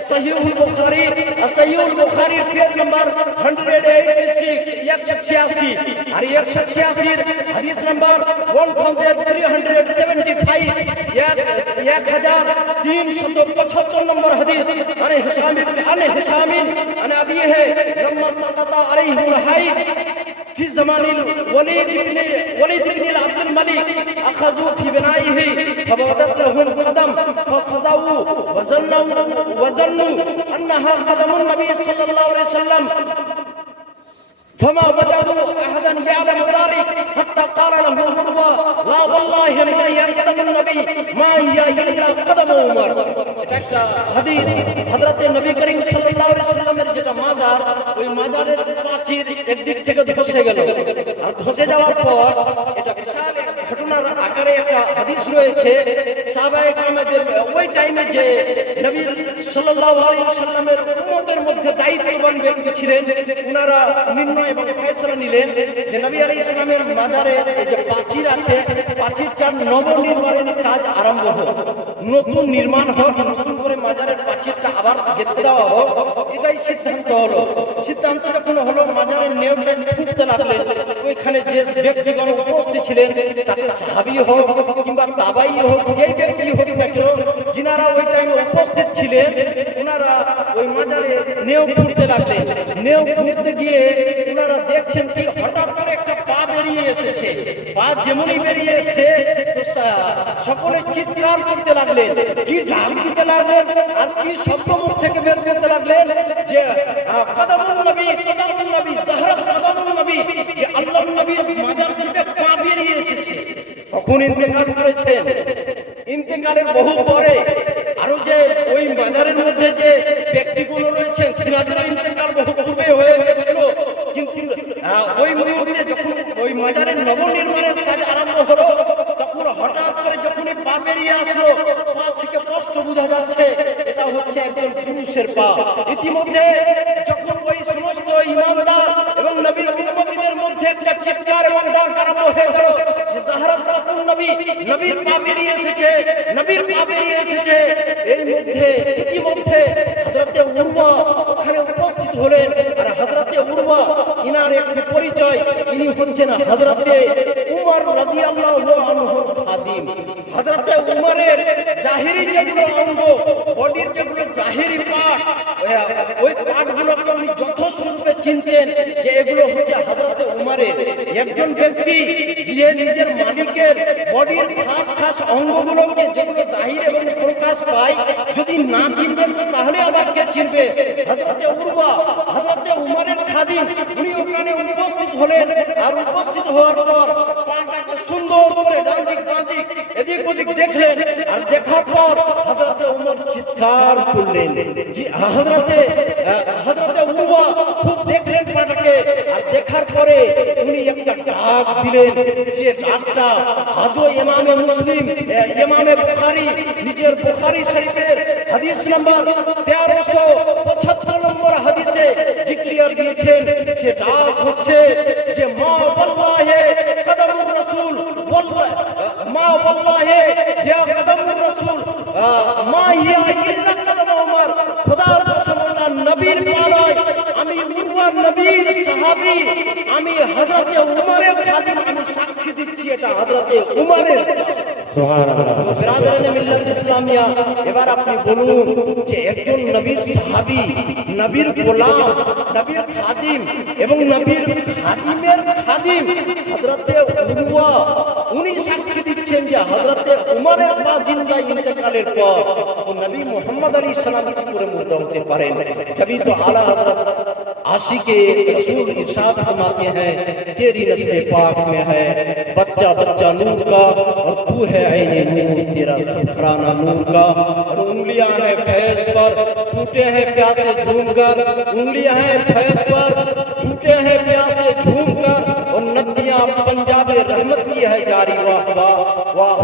सहीहुल Bukhari page number 186 186 और 186 हदीस number 1375 1375 number हदीस अने हिशाम अने अभी है लम्मा सक़ता अलैहिल हाइद في زمان الوليد بن عبد الملك أخذوا في بنائه فبدت لهم القدم ففزعوا وظنوا أنها قدم النبي صلى الله عليه وسلم فما وجدوا أحدا يعلم ذلك حتى قال له عروة لا والله ما هي قدم النبي ما هي إلا قدم عمر এটা একটা হাদিস হযরত নবী করিম সাল্লাল্লাহু আলাইহি ওয়াসাল্লামের যেটা মাজার ওই মাজারের প্রাচীর একদিক থেকে ধসে গেল আর ধসে যাওয়ার পর এটা বিশাল এক ঘটনার আকারে একটা হাদিস রয়েছে সাহাবায়ে কেরামদের ওই টাইমে যে নবী সাল্লাল্লাহু আলাইহি ওয়াসাল্লামের উম্মতের মধ্যে দায়িত্ববান ব্যক্তি ছিলেন ওনারা নির্ণয় এবং ফয়সালা নিলেন যে নবী আলাইহিস সালামের মাজারের এই যে প্রাচীর আছে প্রাচীরটার নবনির্মাণের কাজ আরম্ভ হোক নতুন নির্মাণ হোক নতুন করে মাজারের প্রাচীরটা আবার গেঁথে দেওয়া হোক এটাই সিদ্ধান্ত হলো সিদ্ধান্ত যখন হলো মাজারের নেউটা ফুটতে লাগলেন ওইখানে যে ব্যক্তিগণ উপস্থিত ছিলেন তাতে সাহাবী হোক কিংবা তাবাই হোক যেই ব্যক্তি হোক না কেন যিনারা ওই টাইমে উপস্থিত ছিলেন ওনারা ওই মাজারে নেউ ফুটতে লাগলেন নেউ ফুটতে গিয়ে ওনারা দেখছেন কি হঠাৎ করে একটা পা বেরিয়ে এসেছে পা যেমনই বেরিয়ে এসেছে সকলে চিৎকার করতে লাগলেন কি ডাক দিতে লাগলেন আর কি শব্দ মুখ থেকে বের করতে লাগলেন যে কদমুন নবী যাহরাত কদমুন নবী যে আল্লাহর নবী মাজার থেকে পা বেরিয়ে এসেছে কখন ইন্তেকাল করেছেন ইন্তেকালের বহু পরে আরো যে ওই মাজারের মধ্যে যে ব্যক্তিগুলো রয়েছেন তিনাদের ইন্তেকাল বহু পূর্বে হয়ে গিয়েছিল কিন্তু ওই মুহূর্তে যখন ওই মাজারের নবনির্মাণের কাজ আরম্ভ হলো তখন হঠাৎ করে যখনই পা বেরিয়ে আসলো পা থেকে স্পষ্ট বোঝা যাচ্ছে এটা হচ্ছে একজন পুরুষের পা ইতিমধ্যে যখন ওই সমস্ত ইমামদার এবং নবীর উম্মতিদের মধ্যে একটা চিৎকার এবং ডাক আরম্ভ হয়ে গেল যে যাহরাত রাতুন নবী নবীর পা বেরিয়ে এসেছে নবীর পা বেরিয়ে এসেছে এই মধ্যে ইতিমধ্যে হযরতে উরওয়া ওখানে উপস্থিত হলেন আর হযরতে উরওয়া ইনার একটি পরিচয় ইনি হচ্ছেন হযরতে উমর রাদিয়াল্লাহু আনহুর খাদিম হযরতে উমরের জাহিরি যেগুলো অঙ্গ বডির যেগুলো জাহিরি পার্ট ওই পার্টগুলোকে উনি যথাযথভাবে চিনতেন যে এগুলো হচ্ছে হযরতে উমরের একজন ব্যক্তি যে নিজের মালিকের বডির খাস অঙ্গগুলোকে যেগুলো জাহির এবং প্রকাশ পায় যদি না চিনবেন তাহলে আবার কে চিনবে হযরতে উরওয়া হযরতে উমরের খাদিম উনি ওখানে উপস্থিত হলেন আর উপস্থিত হওয়ার পর পাটাকে সুন্দর করে ডান দিক এদিক ওদিক দেখলেন আর দেখার পর হযরতে উমর চিৎকার করলেন যে হযরতে উরওয়া খুব দেখলেন পাটাকে আর দেখার পরে উনি একটা ডাক দিলেন যে ডাকটা আজও ইমামে মুসলিম ইমামে বুখারী নিজের বুখারী শরীফের হাদিস নাম্বার 1375 নম্বর হাদিসে ডিক্লেয়ার দিয়েছেন সে ডাক হচ্ছে যে মা ওয়াল্লাহি কদমুর রাসূল ওয়াল্লাহি মা ওয়াল্লাহি ইয়া কদমুর রাসূল মা ইয়া ইল্লা কদম উমর খোদার কসম নবীর পালয় আমি উরওয়া নবীর সাহাবী আমি হযরতে উমরের খাদিম আমি সাক্ষী দিচ্ছি এটা হযরতে উমরের সুবহানাল্লাহ বিরাদরানে মিল্লাত ইসলামিয়া এবার আপনি বলুন যে একজন নবীর সাহাবী নবীর গোলাম নবীর খাদিম এবং নবীর খাদিমের খাদিম হযরতে উরওয়া উনি সাক্ষী দিচ্ছেন যে হযরতে উমরের পা জিন্দা ইন্তেকালের পর নবী মুহাম্মদ আলাইহিস সালাম কি করে মুর্দা হতে পারেন जभी तो आला हज़रत आशिके रसूल इरशाद फरमाते हैं तेरी नस्ल पाक में है बच्चा नूर का और तू है ऐने नूर तेरा सफराना नूर का और उंगलियां हैं फैज पर टूटे हैं प्यासे झूमकर उंगलियां हैं फैज पर टूटे हैं प्यासे झूमकर और नदियां पंजाब रहमत की है जारी वाह वाह वाह